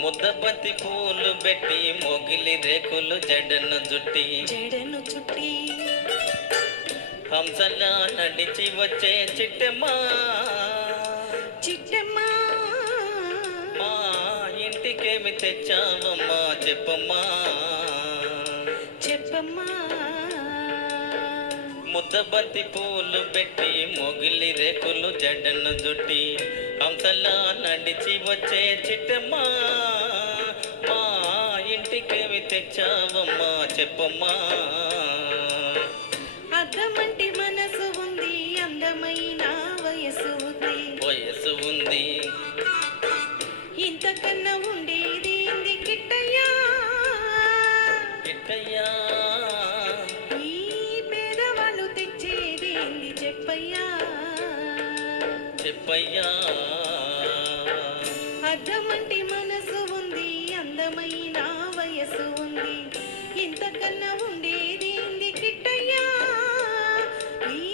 ముద్దపతి పూలు పెట్టి మొగిలి రేకులు జడను చుట్టి హంసలా నడిచి వచ్చే చిట్టెమ్మా మా ఇంటికేమి తెచ్చావమ్మా చెప్పమ్మా ముద్దబంతి పూలు పెట్టి మొగిలి రేకులు జడను చుట్టి హంసలా నడిచి వచ్చే చిట్టమ్మా మా ఇంటికేమి తెచ్చావమ్మా చెప్పమ్మా అద్దమంటి మనసు ఉంది అందమైన వయసు ఉంది ఇంతకన్నా ఉండేది కిట్టయ్యా ఈ పేదవాళ్ళు తెచ్చేది చెప్పయ్యా అద్దమంటి మనసు ఉంది అందమైన వయసు ఉంది ఇంతకన్నా ఉండేది కిట్టయ్యా ఈ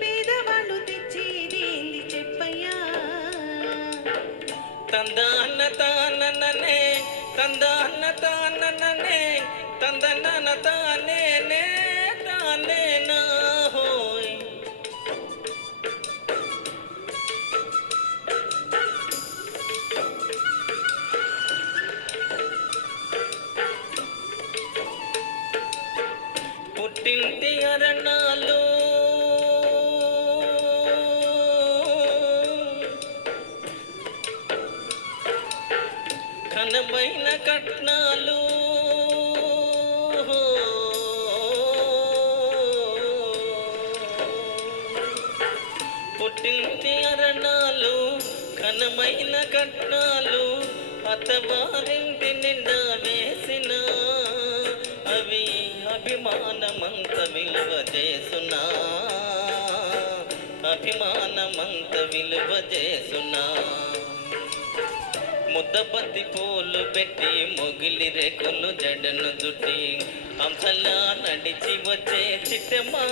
పేదవాళ్ళు తెచ్చేది చెప్పయ్యా తందాన తాననే తందాన తాననే తందన తానే తానే నా హోయ్ పుట్టింటి అరణాలు ఘనమైన కట్నాలు పుట్టింటి అరణాలు ఘనమైన కట్నాలు అత్తవారింటి నిండా వేసిన అవి అభిమానమంత విలువ చేసునా ముద్దపతి పూలు పెట్టి మొగిలి రేకులు జడను చుట్టి హంసలా నడిచి వచ్చే చిట్టమ్మా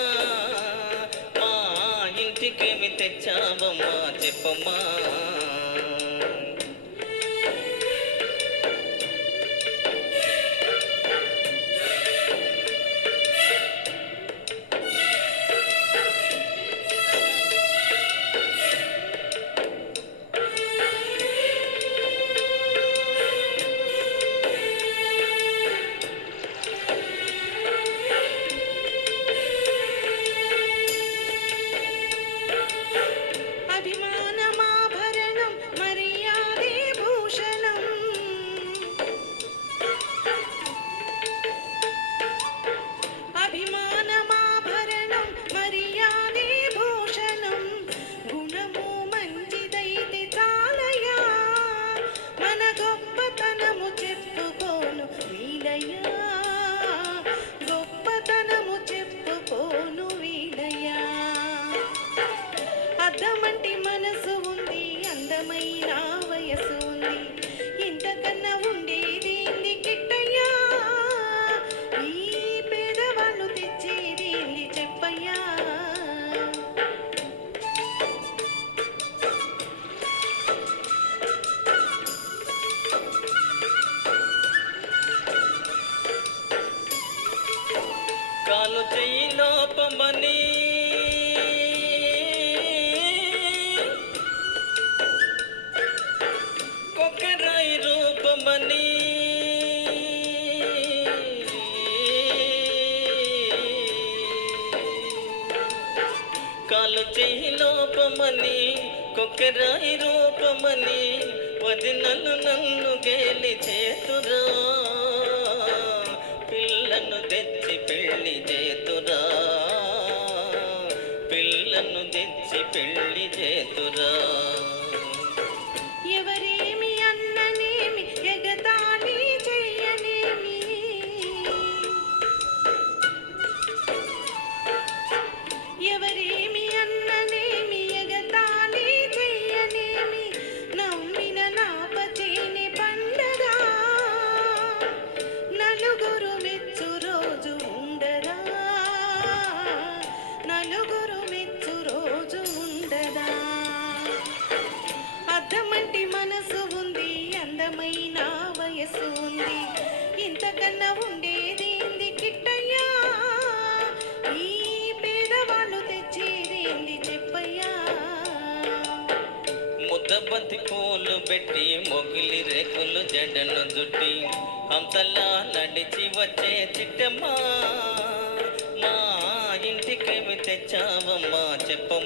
మా ఇంటికేమి తెచ్చావమ్మా చెప్పమ్మా అద్దమంటి మనసు ఉంది అందమైన వయసు ఉంది ఇంతకన్నా ఉండేది కిట్టయ్యా ఈ పేదవాళ్ళు తెచ్చేది చెప్పయ్యా కాలు చెయ్యి లోపమని కొక్కరాయి రూపమని కాలు చెయ్యి లోపమని కొక్కరాయి రూపమని వదినలు నన్ను గేలి చేతురా పిల్లను తెచ్చి పెళ్లి చేతురా పిల్లను తెచ్చి పెళ్లి చేతురా ఎవరేమి అన్ననేమి ఎగతాళి చెయ్యనేమి ఎవరేమి అన్ననేమి ఎగతాళి చెయ్యనేమి నమ్మిన నాపచేని పండగా ముద్దబంతి పూలు పెట్టి మొగిలి రేకులు జడను జుట్టి హంసలా నడిచి వచ్చే చిట్టమ్మా మా ఇంటికేమి తెచ్చావమ్మా చెప్ప